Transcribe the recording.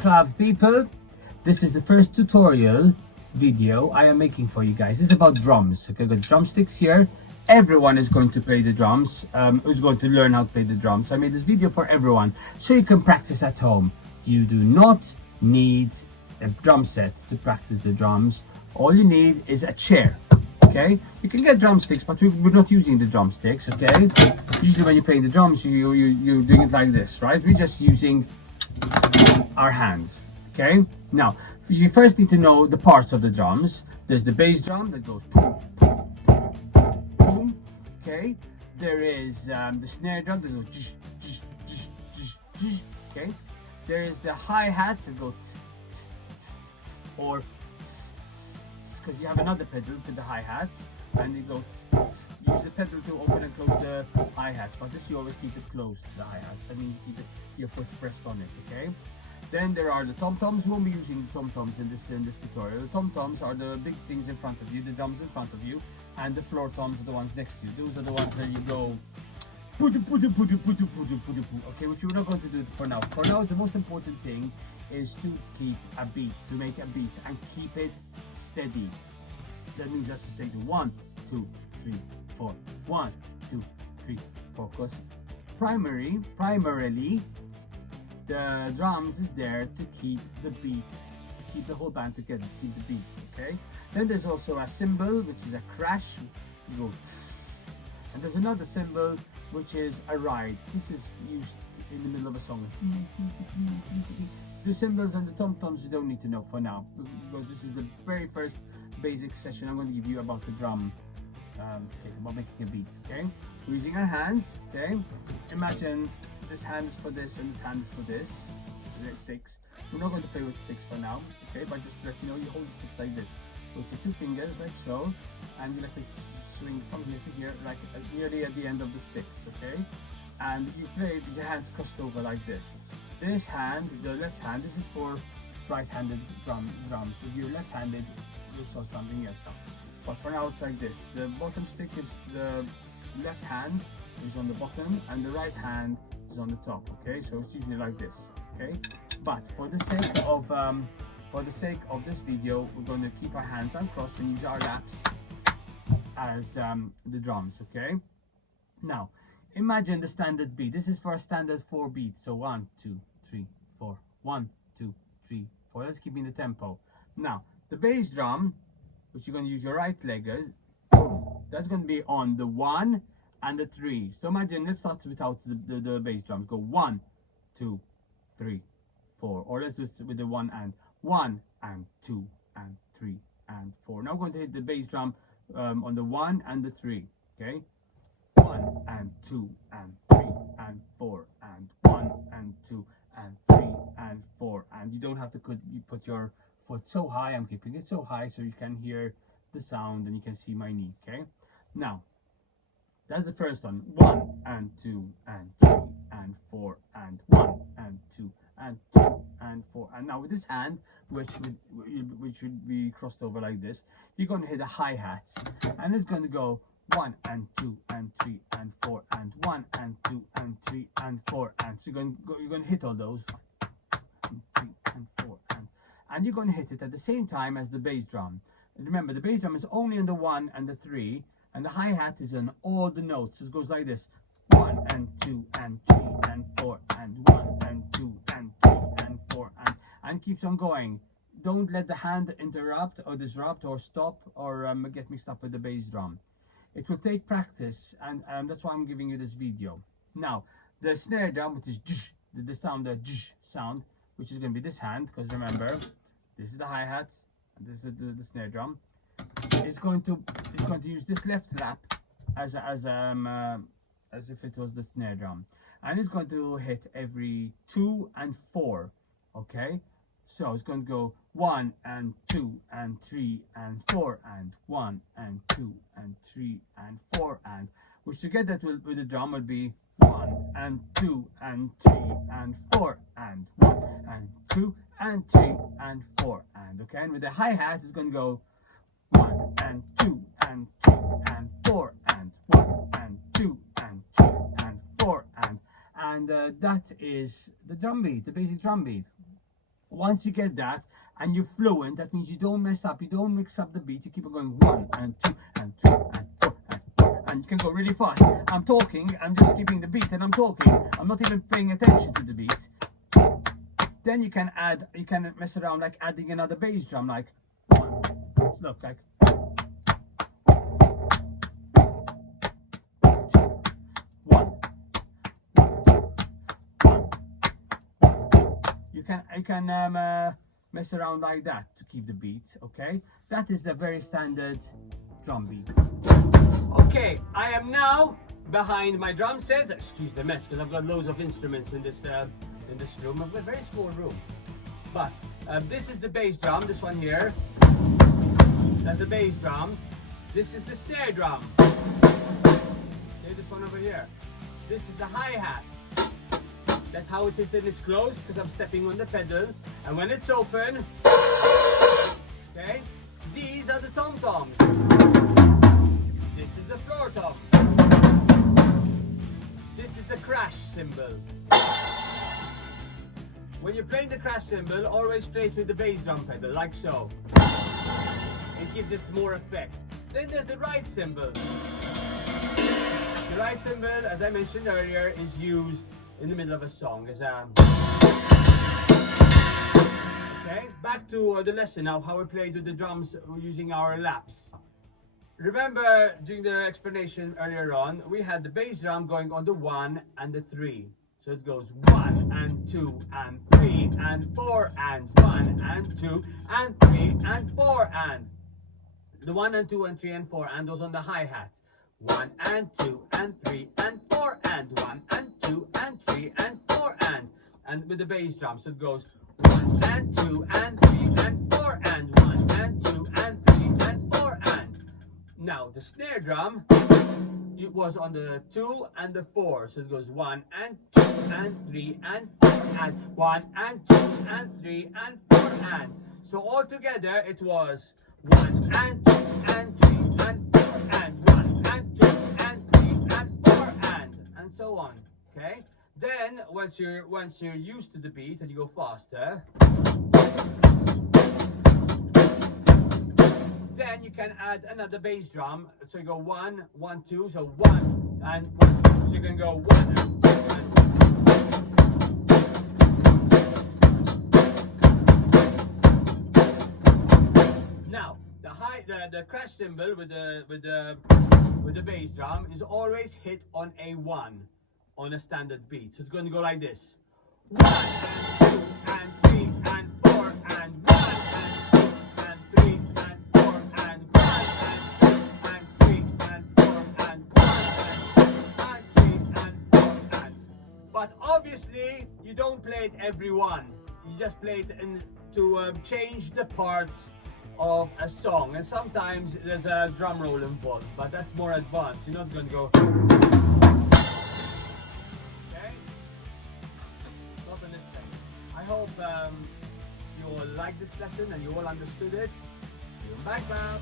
Club people, this is the first tutorial video I am making for you guys. It's about drums. Okay, I've got drumsticks here. Everyone is going to play the drums, who's going to learn how to play the drums. So I made this video for everyone so you can practice at home. You do not need a drum set to practice the drums. All you need is a chair. Okay, you can get drumsticks, but we're not using the drumsticks. Okay, usually when you're playing the drums, you're doing it like this, right? We're just using our hands. Okay, now you first need to know the parts of the drums. There's the bass drum that goes boom, boom, boom, boom. Okay, there is the snare drum that goes zh, zh, zh, zh, zh. Okay, there is the hi-hats that go tss, tss, tss, tss, or because you have another pedal for the hi-hats, and you go tss, tss. Use the pedal to open and close the hi-hats, but this you always keep it closed to the hi-hats. That means you keep your foot pressed on it. Okay. Then there are the tom-toms. We won't be using the tom-toms in this tutorial. The tom-toms are the big things in front of you, the drums in front of you, and the floor toms are the ones next to you. Those are the ones where you go okay, which we're not going to do for now. For now, the most important thing is to keep a beat, to make a beat and keep it steady. That means let's just take the 1, 2, 3, 4. 1, 2, 3, 4. Because primarily the drums is there to keep the beat, to keep the whole band together, to keep the beat. Okay. Then there's also a cymbal, which is a crash. You go tss. And there's another cymbal, which is a ride. This is used in the middle of a song. The cymbals and the tom-toms you don't need to know for now, because this is the very first basic session I'm going to give you about the drum, about making a beat. Okay, we're using our hands. Okay, imagine this hand is for this and this hand is for this. Sticks. We're not going to play with sticks for now. Okay, but just to let you know, you hold the sticks like this. So it's your 2 fingers like so, and you let it swing from here to here, like nearly at the end of the sticks. Okay, and you play with your hands crossed over like this. This hand, the left hand, this is for right-handed drums. If you're left-handed, you'll saw something else. But for now, it's like this. The bottom stick is the left hand is on the bottom, and the right hand is on the top. Okay, so it's usually like this. Okay, but for the sake of this video, we're going to keep our hands uncrossed and use our laps as the drums. Okay, now imagine the standard beat. This is for a standard 4 beat. So 1, 2, 3, 4. 1, 2, 3, 4. Let's keep in the tempo. Now the bass drum, which you're going to use your right leg as, that's going to be on the 1 and the 3. So imagine, let's start without the bass drums. Go 1, 2, 3, 4. Or let's do it with the 1 and 1 and 2 and 3 and 4. Now we're going to hit the bass drum on the 1 and the 3. Okay, 1 and 2 and 3 and 4 and 1 and 2 and 3 and 4. And you don't have to put your foot so high. I'm keeping it so high so you can hear the sound and you can see my knee. Okay, now that's the first one. 1 and 2 and 3 and 4 and 1 and 2 and 2 and 4. And now with this hand, which would be crossed over like this, you're going to hit the hi-hats, and it's going to go 1 and 2 and 3 and 4 and 1 and 2 and 3 and 4. And so you're going to hit all those 1, 2, 3 and 4, and you're going to hit it at the same time as the bass drum. And remember, the bass drum is only on the 1 and the 3, and the hi-hat is on all the notes. So it goes like this: 1 and 2 and 3 and 4 and 1 and 2 and 3 and 4, and keeps on going. Don't let the hand interrupt or disrupt or stop or get mixed up with the bass drum. It will take practice, and that's why I'm giving you this video. Now the snare drum, which is the sound, the sound, which is going to be this hand, because remember, this is the hi-hat and this is the snare drum. It's going to use this left lap as if it was the snare drum, and it's going to hit every 2 and 4. Okay, so it's going to go 1 and 2 and 3 and 4 and 1 and 2 and 3 and 4, and which together with the drum will be 1 and 2 and 3 and 4 and 1 and 2 and 3 and 4. And okay, and with the hi-hat it's going to go 1 and 2 and 3 and 4 and 1 and 2 and 3 and 4, and that is the drum beat, the basic drum beat. once you get that and you're fluent, that means you don't mess up, you don't mix up the beat, you keep on going 1 and 2 and 3 and 4 and 5, and you can go really fast. I'm talking, I'm just keeping the beat and I'm talking, I'm not even paying attention to the beat. Then you can add, you can mess around like adding another bass drum, like 1. Look, like 1. You can mess around like that to keep the beat. Okay, that is the very standard drum beat. Okay, I am now behind my drum set. Excuse the mess, because I've got loads of instruments in this room. I've got a very small room, but this is the bass drum. This one here, that's the bass drum. This is the snare drum. Okay, this one over here. This is the hi-hat. That's how it is when it's closed, because I'm stepping on the pedal. And when it's open, okay, these are the tom-toms. This is the floor tom. This is the crash cymbal. When you're playing the crash cymbal, always play it with the bass drum pedal, like so. It gives it more effect. Then there's the right cymbal. The right cymbal, as I mentioned earlier, is used in the middle of a song as a... Okay, back to the lesson now, how we played with the drums using our laps. Remember, during the explanation earlier on, we had the bass drum going on the 1 and the 3. So it goes 1 and 2 and 3 and 4 and 1 and 2 and 3 and 4 and. The 1 and 2 and 3 and 4 and was on the hi-hat. 1 and 2 and 3 and 4 and 1 and 2 and 3 and 4 and with the bass drum, so it goes 1 and 2 and 3 and 4 and 1 and 2 and 3 and 4 and. Now the snare drum, it was on the 2 and the 4, so it goes 1 and 2 and 3 and 4 and 1 and 2 and 3 and 4 and. So all together it was 1 and 2 and 3 and 4 and 1 and 2 and 3 and 4 and so on. Okay. Then once you're used to the beat and you go faster, then you can add another bass drum. So you go 1 1 2, so 1 and 1 2. So you can go 1 and 2 and 1. Now the crash cymbal with the bass drum is always hit on a 1 on a standard beat. So it's going to go like this: 1 and 2 and 3 and 4 and 1 and 2 and 3 and 4 and 1 and 2 and 3 and 4 and 1 and 3 and 4 and. But obviously you don't play it every one. You just play it to change the parts of a song, and sometimes there's a drum roll involved, but that's more advanced. You're not going to go. Okay? Not on this lesson. I hope you all liked this lesson and you all understood it. See you back now.